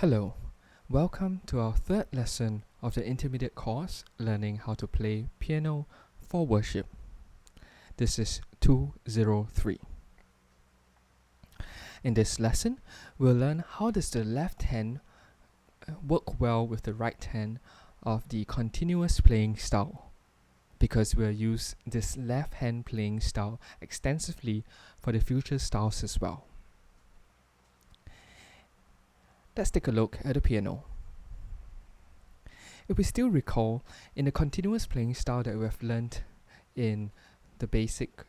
Hello, welcome to our third lesson of the intermediate course, learning how to play piano for worship. This is 203. In this lesson, we'll learn how does the left hand work well with the right hand of the continuous playing style, because we'll use this left hand playing style extensively for the future styles as well. Let's take a look at the piano. If we still recall, in the continuous playing style that we have learned in the basic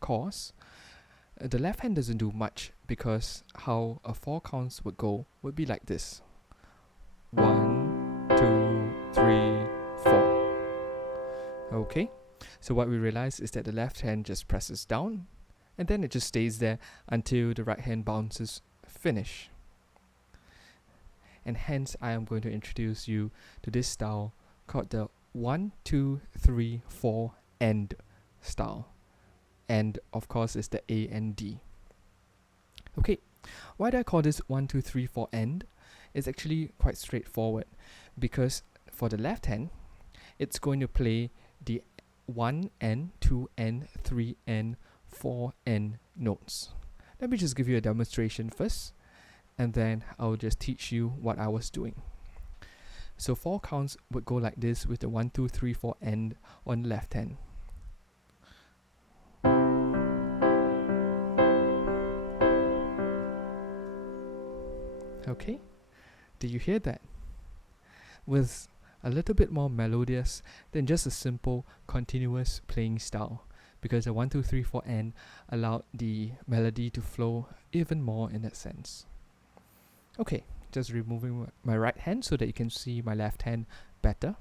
course, the left hand doesn't do much because how a 4 counts would go would be like this. 1, 2, 3, 4. Okay, so what we realize is that the left hand just presses down and then it just stays there until the right hand bounces finish. And hence I am going to introduce you to this style called the 1, 2, 3, 4 end style. And of course is the A and D. Okay, why do I call this 1, 2, 3, 4 end? It's actually quite straightforward, because for the left hand, it's going to play the 1N, 2N, 3N, 4N notes. Let me just give you a demonstration first, and then I'll just teach you what I was doing. So 4 counts would go like this with the 1, 2, 3, 4 end on the left hand. Okay, did you hear that? With a little bit more melodious than just a simple continuous playing style, because the 1, 2, 3, 4 end allowed the melody to flow even more in that sense. Okay, just removing my right hand so that you can see my left hand better.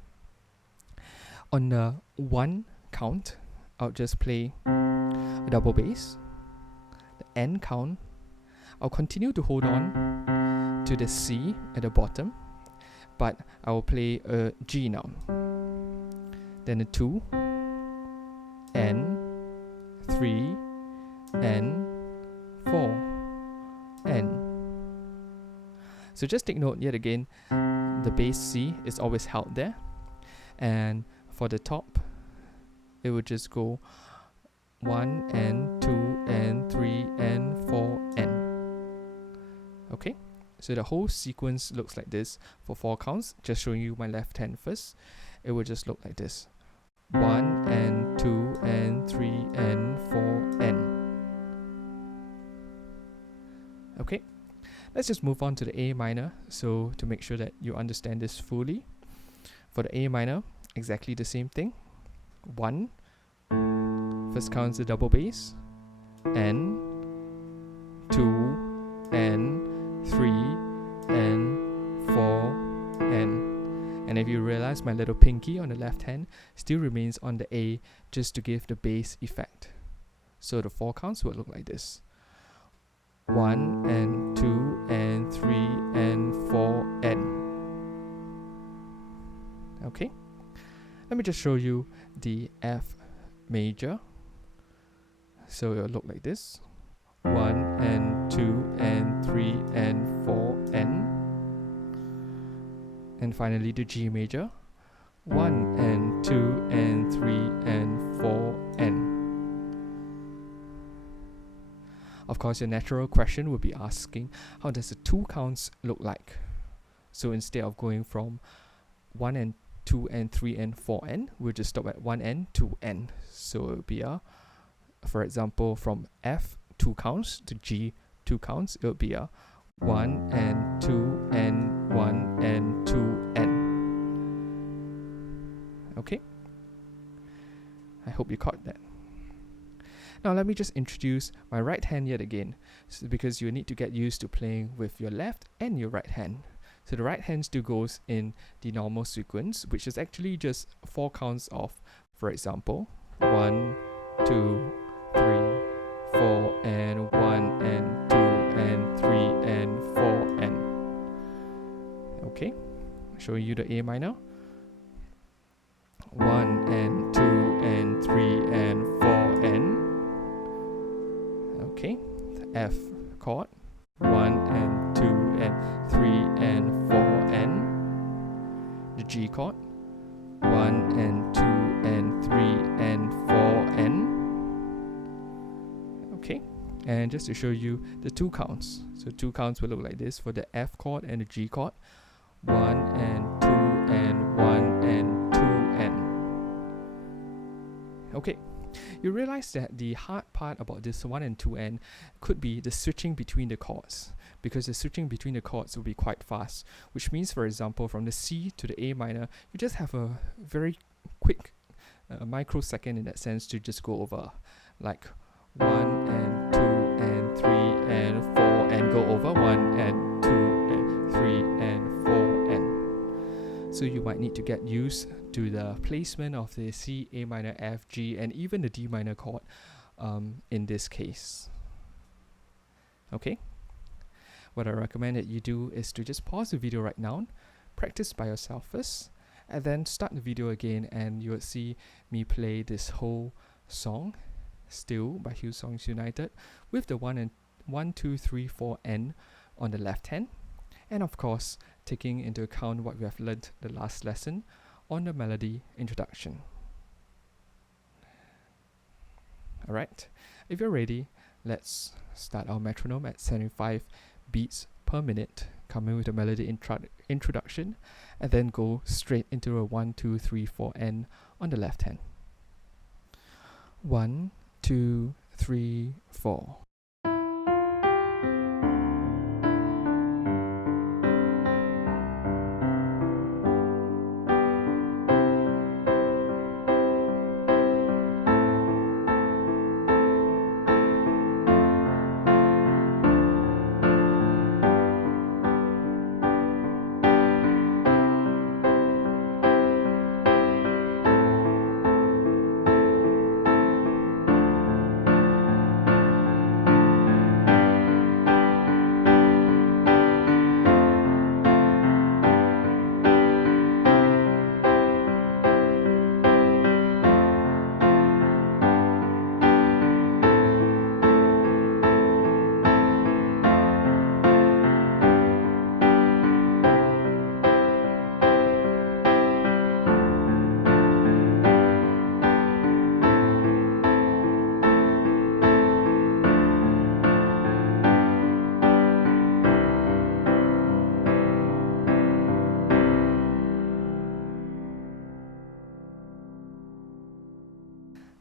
On the 1 count, I'll just play a double bass. The N count, I'll continue to hold on to the C at the bottom, but I will play a G now. Then a 2, N, 3, N, 4, N. So just take note yet again, the bass C is always held there, and for the top, it would just go 1, N, 2, N, 3, N, 4, N. Okay, so the whole sequence looks like this for 4 counts. Just showing you my left hand first, it would just look like this. 1, N, 2, N, 3, N, 4, N. Okay. Let's just move on to the A minor, so to make sure that you understand this fully. For the A minor, exactly the same thing. 1, first count is the double bass, N, 2, N, 3, N, 4, N. And if you realize, my little pinky on the left hand still remains on the A just to give the bass effect. So the 4 counts would look like this. 1 and 2 and 3 and 4 N. Okay, let me just show you the F major. So it will look like this. 1 and 2 and 3 and 4 N. And finally the G major. 1 and 2 and 3 and 4 N. Of course, your natural question would be asking, how does the 2 counts look like? So instead of going from 1 and 2 and 3 and 4 N, we'll just stop at 1 N, 2 N. So it would be for example, from F 2 counts to G 2 counts, it would be a 1 and 2 and 1 and 2 N. Okay? I hope you caught that. Now let me just introduce my right hand yet again, because you need to get used to playing with your left and your right hand. So the right hand still goes in the normal sequence, which is actually just 4 counts of, for example, 1, 2, 3, 4, and 1, and 2, and 3, and 4, and. Okay, showing you the A minor. 1, and 2, and 3, and 4, and. Okay, the F chord, 1 and 2 and 3 G chord, 1 and 2 and 3 and 4 and. Okay, and just to show you the 2 counts. So 2 counts will look like this for the F chord and the G chord. 1 and 2 and 1 and 2 and. Okay, you realize that the hard part about this 1 and 2 and could be the switching between the chords, because the switching between the chords will be quite fast, which means, for example, from the C to the A minor, you just have a very quick microsecond in that sense to just go over, like 1 and 2 and 3 and 4 and go over 1 and 2 and 3 and 4 and. So you might need to get used to the placement of the C, A minor, F, G, and even the D minor chord in this case. Okay? What I recommend that you do is to just pause the video right now, practice by yourself first, and then start the video again, and you would see me play this whole song, Still by Hillsong United, with the 1, 2, 3, 4 N on the left hand, and of course taking into account what we have learned the last lesson on the melody introduction. Alright, if you're ready, let's start our metronome at 75 beats per minute, coming with the melody introduction, and then go straight into a 1, 2, 3, 4 N on the left hand. 1, 2, 3, 4.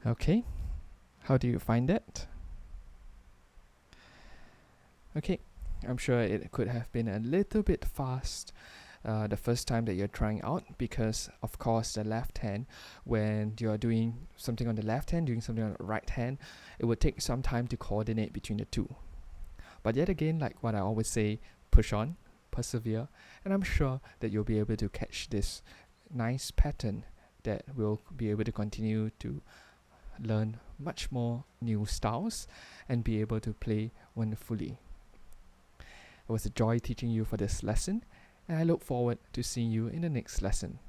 Okay, how do you find that? Okay, I'm sure it could have been a little bit fast the first time that you're trying out, because of course the left hand, when you're doing something on the left hand, doing something on the right hand, it would take some time to coordinate between the two. But yet again, like what I always say, push on, persevere, and I'm sure that you'll be able to catch this nice pattern that will be able to continue to learn much more new styles and be able to play wonderfully. It was a joy teaching you for this lesson, and I look forward to seeing you in the next lesson.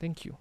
Thank you.